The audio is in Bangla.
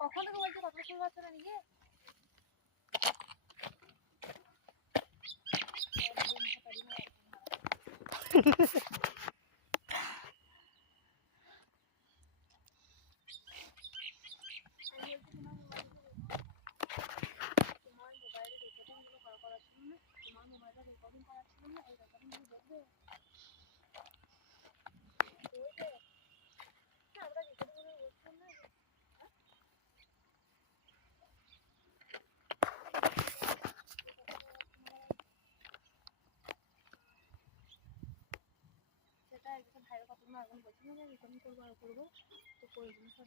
কখন থেকে বলছি কথা শুনতে পাচ্ছ না নিজে? ভাইয়ের কথা আগুন বলছি না যে রেকর্ডিং করবো আর করবো তো প্রয়োজন সব